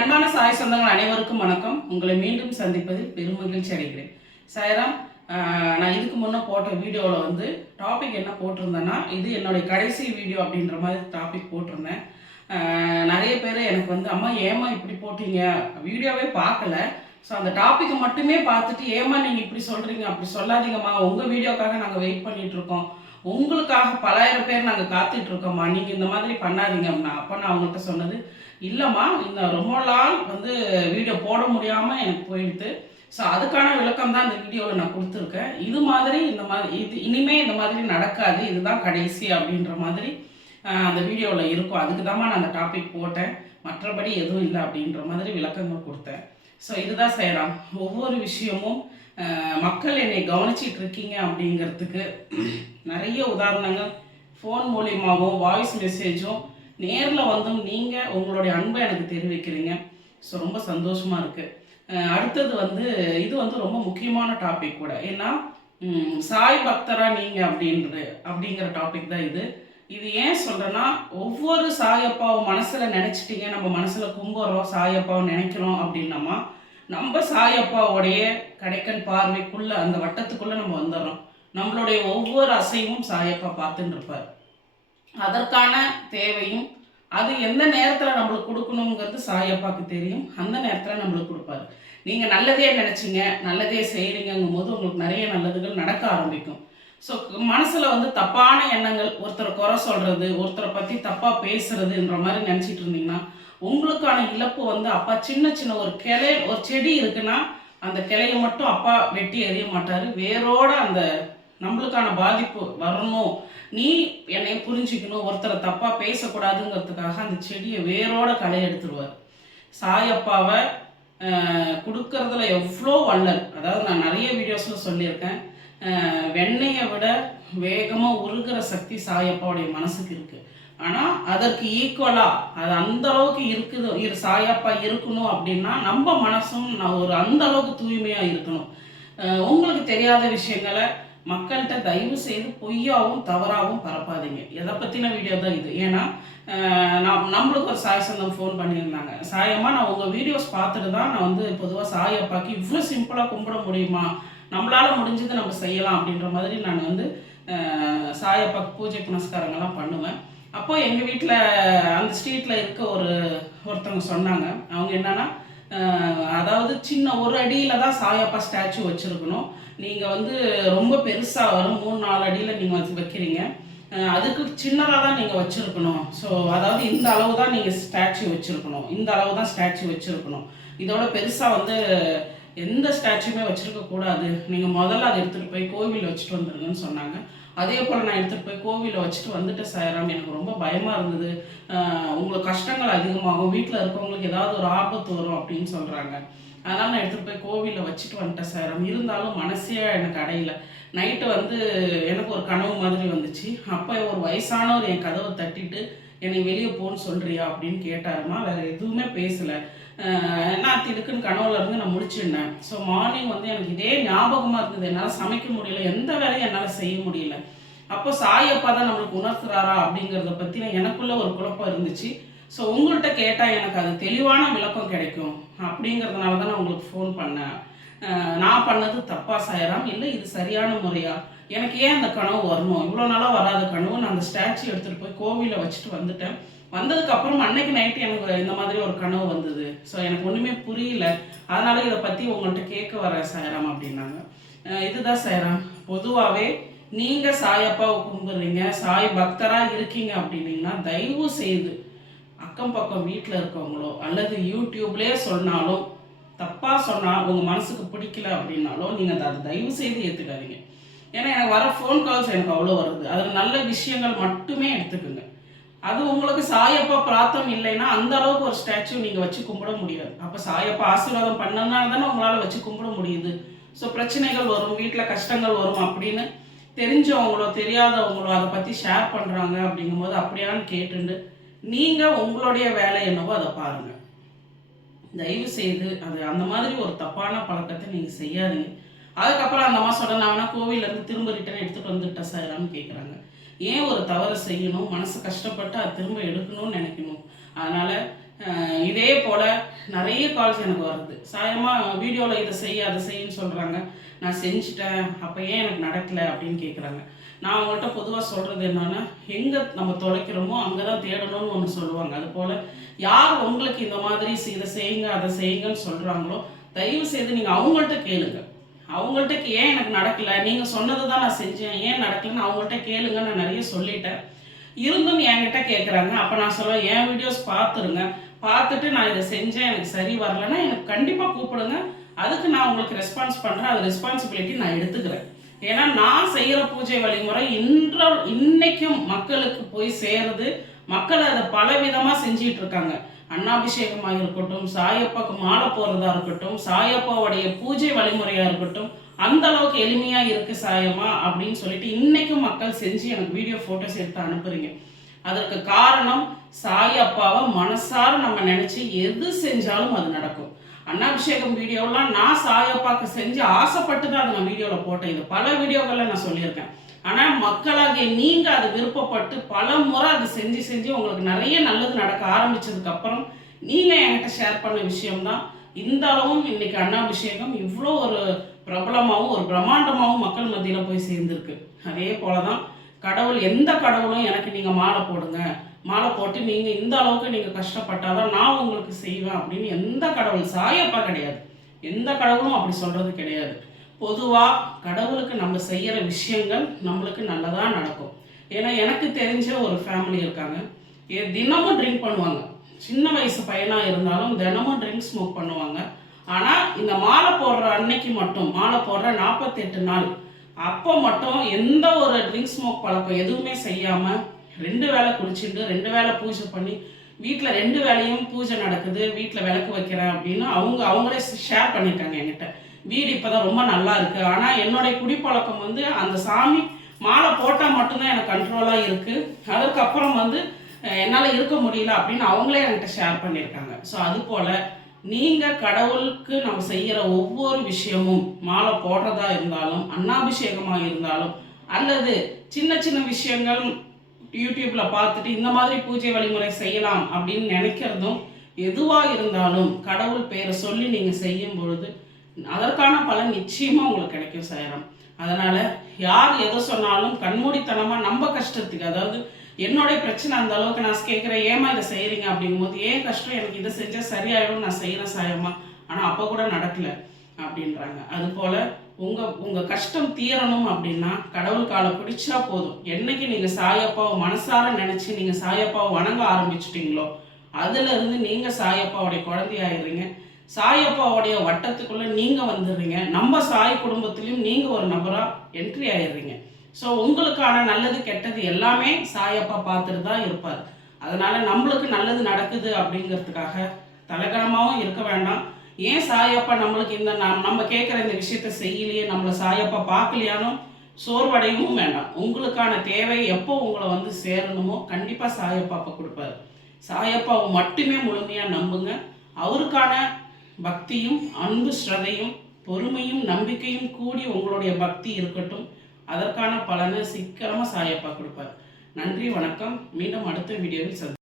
அன்பான சாய் சொந்தங்கள் அனைவருக்கும் வணக்கம். உங்களை மீண்டும் சந்திப்பதில் பெருமகிழ்ச்சி அடைகிறேன். சாயராம் நான் இதுக்கு முன்னே போட்ட வீடியோவில் வந்து டாபிக் என்ன போட்டிருந்தேன்னா இது என்னுடைய கடைசி வீடியோ அப்படின்ற மாதிரி டாபிக் போட்டிருந்தேன். நிறைய பேர் எனக்கு வந்து அம்மா ஏமா இப்படி போட்டீங்க? வீடியோவே பார்க்கல. ஸோ அந்த டாப்பிக்கை மட்டுமே பார்த்துட்டு ஏமா நீங்கள் இப்படி சொல்கிறீங்க அப்படி சொல்லாதீங்கம்மா. உங்கள் வீடியோக்காக நாங்கள் வெயிட் பண்ணிகிட்ருக்கோம் உங்களுக்காக பலாயிரம் பேர் நாங்கள் காத்துட்ருக்கோம்மா நீங்கள் இந்த மாதிரி பண்ணாதீங்கம்மா. அப்போ நான் அவங்கள்ட்ட சொன்னது இல்லைம்மா இந்த ரொம்ப நாள் வந்து வீடியோ போட முடியாமல் எனக்கு போயிடுது. ஸோ அதுக்கான விளக்கம் தான் இந்த வீடியோவில் நான் கொடுத்துருக்கேன். இது மாதிரி இந்த மாதிரி இது இனிமே இந்த மாதிரி நடக்காது. இதுதான் கடைசி அப்படின்ற மாதிரி அந்த வீடியோவில் இருக்கும். அதுக்கு தான் நான் அந்த டாபிக் போட்டேன். மற்றபடி எதுவும் இல்லை அப்படின்ற மாதிரி விளக்கங்கள் கொடுத்தேன். ஸோ இதுதான் செய்யலாம். ஒவ்வொரு விஷயமும் மக்கள் என்னை கவனிச்சிட்டு இருக்கீங்க அப்படிங்கிறதுக்கு நிறைய உதாரணங்கள். ஃபோன் மூலியமாகவும் வாய்ஸ் மெசேஜும் நேரில் வந்தும் நீங்கள் உங்களுடைய அன்பை எனக்கு தெரிவிக்கிறீங்க. ஸோ ரொம்ப சந்தோஷமாக இருக்குது அடுத்தது வந்து இது வந்து ரொம்ப முக்கியமான டாபிக் கூட. ஏன்னா சாய் பக்தராக நீங்கள் அப்படின்றது அப்படிங்கிற டாபிக் தான் இது. இது ஏன் சொல்கிறேன்னா ஒவ்வொரு சாயப்பாவும் மனசில் நினச்சிட்டிங்க நம்ம மனசில் கும்புறோம் சாயப்பாவை நினைக்கிறோம் அப்படின்னம்மா நம்ம சாயப்பாவுடைய கடைக்கன் பார்வைக்குள்ளே அந்த வட்டத்துக்குள்ளே நம்ம வந்துடுறோம். நம்மளுடைய ஒவ்வொரு அசைவும் சாயப்பா பார்த்துட்டு இருப்பார். அதற்கான தேவையும் அது எந்த நேரத்தில் நம்மளுக்கு கொடுக்கணுங்கிறது சாயப்பாக்கு தெரியும். அந்த நேரத்தில் நம்மளுக்கு கொடுப்பாரு. நீங்கள் நல்லதே நினச்சிங்க நல்லதே செய்கிறீங்கங்கும் போது உங்களுக்கு நிறைய நல்லதுகள் நடக்க ஆரம்பிக்கும். ஸோ மனசில் வந்து தப்பான எண்ணங்கள் ஒருத்தரை குறை சொல்கிறது ஒருத்தரை பற்றி தப்பாக பேசுகிறதுன்ற மாதிரி நினச்சிட்டு இருந்தீங்கன்னா உங்களுக்கான இழப்பு வந்து அப்பா சின்ன சின்ன ஒரு கிளை ஒரு செடி இருக்குன்னா அந்த கிளையை மட்டும் அப்பா வெட்டி எறிய மாட்டார். வேரோட அந்த நம்மளுக்கான பாதிப்பு வரணும். நீ என்னை புரிஞ்சுக்கணும். ஒருத்தரை தப்பாக பேசக்கூடாதுங்கிறதுக்காக அந்த செடியை வேரோட களை எடுத்துருவார். சாயப்பாவை கொடுக்கறதுல எவ்வளோ வள்ளல். அதாவது நான் நிறைய வீடியோஸில் சொல்லியிருக்கேன். வெண்ணெயை விட வேகமாக உருகிற சக்தி சாயப்பாவுடைய மனசுக்கு இருக்குது ஆனால் அதற்கு ஈக்குவலாக அது அந்த அளவுக்கு இருக்குது. இரு சாயப்பா இருக்கணும் அப்படின்னா நம்ம மனசும் நான் ஒரு அந்த அளவுக்கு தூய்மையாக இருக்கணும். உங்களுக்கு தெரியாத விஷயங்களை மக்கள்கிட்ட தயவு செய்து பொய்யாவும் தவறாகவும் பரப்பாதீங்க. எதை பற்றின வீடியோ தான் இது? ஏன்னா நான் நம்மளுக்கு ஒரு சாய் சந்தம் ஃபோன் பண்ணியிருந்தாங்க. சாயம்மா நான் உங்கள் வீடியோஸ் பார்த்துட்டு தான் நான் வந்து பொதுவாக சாயப்பாக்கு இவ்வளோ சிம்பிளாக கும்பிட முடியுமா? நம்மளால் முடிஞ்சது நம்ம செய்யலாம் அப்படின்ற மாதிரி நான் வந்து சாயப்பாக்கு பூஜை புனஸ்காரங்கள்லாம் பண்ணுவேன். அப்போது எங்கள் வீட்டில் அந்த ஸ்ட்ரீட்டில் இருக்க ஒரு ஒருத்தவங்க சொன்னாங்க. அவங்க என்னென்னா அதாவது சின்ன ஒரு அடியில் தான் சாயப்பா ஸ்டாச்சு வச்சுருக்கணும். நீங்கள் வந்து ரொம்ப பெருசாக வரும் மூணு நாலு அடியில் நீங்கள் வச்சு வைக்கிறீங்க. அதுக்கு சின்னதாக தான் நீங்கள் வச்சுருக்கணும். ஸோ அதாவது இந்த அளவு தான் நீங்கள் ஸ்டாச்சு வச்சுருக்கணும். இந்த அளவு தான் ஸ்டாச்சு வச்சுருக்கணும். இதோட பெருசாக வந்து எந்த ஸ்டாச்சுமே வச்சுருக்க கூடாது. நீங்கள் முதல்ல அதை எடுத்துகிட்டு போய் கோவிலில் வச்சுட்டு வந்துருங்கன்னு சொன்னாங்க. அதே போல் நான் எடுத்துகிட்டு போய் கோவிலில் வச்சுட்டு வந்துட்டு சாயராம். எனக்கு ரொம்ப பயமாக இருந்தது. உங்களுக்கு கஷ்டங்கள் அதிகமாகும். வீட்டில் இருக்கவங்களுக்கு ஏதாவது ஒரு ஆபத்து வரும் அப்படின்னு சொல்கிறாங்க அதனால் நான் எடுத்துகிட்டு போய் கோவிலில் வச்சுட்டு வந்துட்டேன் சார் இருந்தாலும் மனசே எனக்கு அடையில. நைட்டு வந்து எனக்கு ஒரு கனவு மாதிரி வந்துச்சு. அப்போ ஒரு வயசானவர் என் கதவை தட்டிட்டு என்னை வெளியே போன்னு சொல்கிறியா அப்படின்னு கேட்டாருமா. வேறு எதுவுமே பேசலை. நான் திடுக்குன்னு கனவுல இருந்து நான் முடிச்சிருந்தேன். ஸோ மார்னிங் வந்து எனக்கு இதே ஞாபகமாக இருந்தது. என்னால் சமைக்க முடியல. எந்த வேலையும் என்னால் செய்ய முடியல. அப்போ சாயப்பா தான் நம்மளுக்கு உணர்த்துறாரா அப்படிங்கிறத பற்றி எனக்குள்ள ஒரு குழப்பம் இருந்துச்சு. ஸோ உங்கள்கிட்ட கேட்டால் எனக்கு அது தெளிவான விளக்கம் கிடைக்கும் அப்படிங்கிறதுனால தான் நான் உங்களுக்கு ஃபோன் பண்ணேன். நான் பண்ணது தப்பா சாயராம்? இல்லை இது சரியான முறையா? எனக்கு ஏன் அந்த கனவு வரணும்? இவ்வளோ நாளாக வராத கனவு. நான் அந்த ஸ்டாச்சு எடுத்துகிட்டு போய் கோவிலில் வச்சுட்டு வந்துட்டேன். வந்ததுக்கு அப்புறம் அன்னைக்கு நைட்டு எனக்கு இந்த மாதிரி ஒரு கனவு வந்தது. ஸோ எனக்கு ஒன்றுமே புரியல. அதனால இதை பற்றி உங்கள்கிட்ட கேட்க வர சாயராம் அப்படின்னாங்க. இதுதான் சாயராம். பொதுவாகவே நீங்கள் சாயப்பாவை கும்பிட்றீங்க சாய் பக்தராக இருக்கீங்க அப்படின்னீங்கன்னா தயவு செய்து அக்கம் பக்கம் வீட்டில் இருக்கவங்களோ அல்லது யூடியூப்லேயே சொன்னாலும் தப்பாக சொன்னால் உங்கள் மனசுக்கு பிடிக்கல அப்படின்னாலும் நீங்கள் அதை தயவு செய்து ஏற்றுக்காதீங்க ஏன்னா எனக்கு வர ஃபோன் கால்ஸ் எனக்கு அவ்வளோ வருது. அதில் நல்ல விஷயங்கள் மட்டுமே எடுத்துக்கோங்க. அது உங்களுக்கு சாயப்பா பிராத்தம் இல்லைன்னா அந்த அளவுக்கு ஒரு ஸ்டாச்சு நீங்கள் வச்சு கும்பிட முடியாது. அப்போ சாயப்பா ஆசீர்வாதம் பண்ணனால தானே உங்களால் வச்சு கும்பிட முடியுது. ஸோ பிரச்சனைகள் வரும் வீட்டில் கஷ்டங்கள் வரும் அப்படின்னு தெரிஞ்சவங்களோ தெரியாதவங்களோ அதை பற்றி ஷேர் பண்ணுறாங்க அப்படிங்கும்போது அப்படியான்னு கேட்டுண்டு நீங்கள் உங்களுடைய வேலை என்னவோ அதை பாருங்கள் தயவு செய்து அது அந்த மாதிரி ஒரு தப்பான பழக்கத்தை நீங்கள் செய்யாதீங்க. அதுக்கப்புறம் அந்த அம்மா சொன்ன நான் வேணால் கோவிலேருந்து திரும்ப ரிட்டர்ன் எடுத்துகிட்டு வந்துட்டேன் சார்லான்னு கேட்குறாங்க ஏன் ஒரு தவறு செய்யணும்? மனசு கஷ்டப்பட்டு அதை திரும்ப எடுக்கணும்னு நினைக்கணும். அதனால் இதே போல் நிறைய கால்ஸ் எனக்கு வருது. சாயமா வீடியோவில் இதை செய்ய அதை செய்யுன்னு சொல்கிறாங்க நான் செஞ்சுட்டேன். அப்போ ஏன் எனக்கு நடக்கலை அப்படின்னு கேட்குறாங்க நான் அவங்கள்ட்ட பொதுவாக சொல்கிறது என்னென்னா எங்கே நம்ம தொலைக்கிறோமோ அங்கே தான் தேடணும்னு ஒன்று சொல்லுவாங்க. அது போல் யார் உங்களுக்கு இந்த மாதிரி இதை செய்யுங்க அதை செய்யுங்கன்னு சொல்கிறாங்களோ தயவு செய்து நீங்கள் அவங்கள்ட்ட கேளுங்கள் அவங்கள்ட்ட ஏன் எனக்கு நடக்கல? நீங்கள் சொன்னது தான் நான் செஞ்சேன். ஏன் நடக்கலைன்னு அவங்கள்ட்ட கேளுங்க நான் நிறைய சொல்லிட்டேன். இருந்தும் என்கிட்ட கேட்குறாங்க அப்போ நான் சொல்லுவேன் என் வீடியோஸ் பார்த்துருங்க பார்த்துட்டு நான் இதை செஞ்சேன். எனக்கு சரி வரலன்னா எனக்கு கண்டிப்பாக கூப்பிடுங்க. அதுக்கு நான் உங்களுக்கு ரெஸ்பான்ஸ் பண்ணுறேன் அது ரெஸ்பான்சிபிலிட்டி நான் எடுத்துக்கிறேன். ஏன்னா நான் செய்கிற பூஜை வழிமுறை இன்ற இன்னைக்கும் மக்களுக்கு போய் சேருது. மக்கள் அதை பல விதமாக செஞ்சிட்டு இருக்காங்க அன்னாபிஷேகமாக இருக்கட்டும் சாயப்பாவுக்கு மாலை போடுறதா இருக்கட்டும் சாயப்பாவுடைய பூஜை வழிமுறையாக இருக்கட்டும் அந்த அளவுக்கு எளிமையாக இருக்கு சாயமா அப்படின்னு சொல்லிட்டு இன்னைக்கும் மக்கள் செஞ்சு எனக்கு வீடியோ ஃபோட்டோஸ் எடுத்து அனுப்புறீங்க. அதற்கு காரணம் சாயப்பாவை மனசார நம்ம நினைச்சு எது செஞ்சாலும் அது நடக்கும். அன்னாபிஷேகம் வீடியோலாம் நான் சாயப்பாவுக்கு செஞ்சு ஆசைப்பட்டு தான் அதை நான் வீடியோவில் போட்டேன். இது பல வீடியோக்களில் நான் சொல்லியிருக்கேன். ஆனால் மக்களாகிய நீங்கள் அது விருப்பப்பட்டு பல முறை அது செஞ்சு செஞ்சு உங்களுக்கு நிறைய நல்லது நடக்க ஆரம்பித்ததுக்கப்புறம் நீங்கள் என்கிட்ட ஷேர் பண்ண விஷயம்தான். இந்த அளவும் இன்னைக்கு அண்ணாபிஷேகம் இவ்வளோ ஒரு பிரபலமாகவும் ஒரு பிரம்மாண்டமாகவும் மக்கள் மத்தியில் போய் சேர்ந்துருக்கு. அதே போல தான் கடவுள் எந்த கடவுளும் எனக்கு நீங்கள் மாலை போடுங்க. மாலை போட்டு நீங்கள் இந்த அளவுக்கு நீங்கள் கஷ்டப்பட்டாதான் நான் உங்களுக்கு செய்வேன் அப்படின்னு எந்த கடவுள் சாயப்பா கிடையாது. எந்த கடவுளும் அப்படி சொல்கிறது கிடையாது. பொதுவாக கடவுளுக்கு நம்ம செய்கிற விஷயங்கள் நம்மளுக்கு நல்லதாக நடக்கும். ஏன்னா எனக்கு தெரிஞ்ச ஒரு ஃபேமிலி இருக்காங்க. ஏ- தினமும் ட்ரிங்க் பண்ணுவாங்க. சின்ன வயசு பையனாக இருந்தாலும் தினமும் ட்ரிங்க் ஸ்மோக் பண்ணுவாங்க. ஆனால் இந்த மாலை போடுற அன்னைக்கு மட்டும் மாலை போடுற நாற்பத்தெட்டு நாள் அப்போ மட்டும் எந்த ஒரு ட்ரிங்க் ஸ்மோக் பழக்கம் எதுவுமே செய்யாமல் ரெண்டு வேளை குளிச்சுட்டு ரெண்டு வேளை பூஜை பண்ணி வீட்டில் ரெண்டு வேலையும் பூஜை நடக்குது வீட்டில் விளக்கு வைக்கிறேன் அப்படின்னு அவங்க அவங்களே ஷேர் பண்ணியிருக்காங்க என்கிட்ட. வீடு இப்போதான் ரொம்ப நல்லா இருக்குது ஆனால் என்னுடைய குடிப்பழக்கம் வந்து அந்த சாமி மாலை போட்டால் மட்டும்தான் எனக்கு கண்ட்ரோலாக இருக்குது அதுக்கப்புறம் வந்து என்னால் இருக்க முடியல அப்படின்னு அவங்களே என்கிட்ட ஷேர் பண்ணியிருக்காங்க. ஸோ அது போல் நீங்கள் கடவுளுக்கு நம்ம செய்கிற ஒவ்வொரு விஷயமும் மாலை போடுறதா இருந்தாலும் அன்னாபிஷேகமாக இருந்தாலும் அல்லது சின்ன சின்ன விஷயங்கள் யூடியூப்பில் பார்த்துட்டு இந்த மாதிரி பூஜை வழிமுறை செய்யலாம் அப்படின்னு நினைக்கிறதும் எதுவாக இருந்தாலும் கடவுள் பெயரை சொல்லி நீங்கள் செய்யும் பொழுது அதற்கான பலன் நிச்சயமாக உங்களுக்கு கிடைக்கும் சாயரம். அதனால் யார் எதை சொன்னாலும் கண்மூடித்தனமாக நம்ம கஷ்டத்துக்கு அதாவது என்னுடைய பிரச்சனை அந்த அளவுக்கு நான் கேட்குறேன் ஏமா இதை செய்கிறீங்க அப்படிங்கும்போது ஏன் கஷ்டம்? எனக்கு இதை செஞ்சால் சரியாயிடும் நான் செய்கிறேன் சாயமா ஆனால் அப்போ கூட நடக்கலை அப்படின்றாங்க. அதுபோல் உங்கள் உங்கள் கஷ்டம் தீரணும் அப்படின்னா கடவுள் காலை பிடிச்சா போதும். என்னைக்கு நீங்கள் சாயப்பாவை மனசார நினச்சி நீங்கள் சாயப்பாவை வணங்க ஆரம்பிச்சிட்டிங்களோ அதுலேருந்து நீங்கள் சாயப்பாவுடைய குழந்தையாயிடுறீங்க. சாயப்பாவுடைய வட்டத்துக்குள்ளே நீங்கள் வந்துடுறீங்க. நம்ம சாய் குடும்பத்துலேயும் நீங்கள் ஒரு நபராக என்ட்ரி ஆயிடுறீங்க. ஸோ உங்களுக்கான நல்லது கெட்டது எல்லாமே சாயப்பா பார்த்துட்டு தான் இருப்பார். அதனால் நம்மளுக்கு நல்லது நடக்குது அப்படிங்கிறதுக்காக தலகணமாகவும் இருக்க வேண்டாம். ஏன் சாயப்பா நம்மளுக்கு இந்த நாம் நம்ம கேட்குற இந்த விஷயத்த செய்யலையே நம்மளை சாயப்பா பார்க்கலையானும் சோர்வடையவும் வேண்டாம். உங்களுக்கான தேவை எப்போ உங்களை வந்து சேரணுமோ கண்டிப்பாக சாயப்பா அப்போ கொடுப்பாரு. சாயப்பாவை மட்டுமே முழுமையாக நம்புங்க. அவருக்கான பக்தியும் அன்பு ஸ்ரதையும் பொறுமையும் நம்பிக்கையும் கூடி உங்களுடைய பக்தி இருக்கட்டும். அதற்கான பலனை சீக்கிரமாக சாயப்பா கொடுப்பார். நன்றி வணக்கம். மீண்டும் அடுத்த வீடியோவில் சந்தி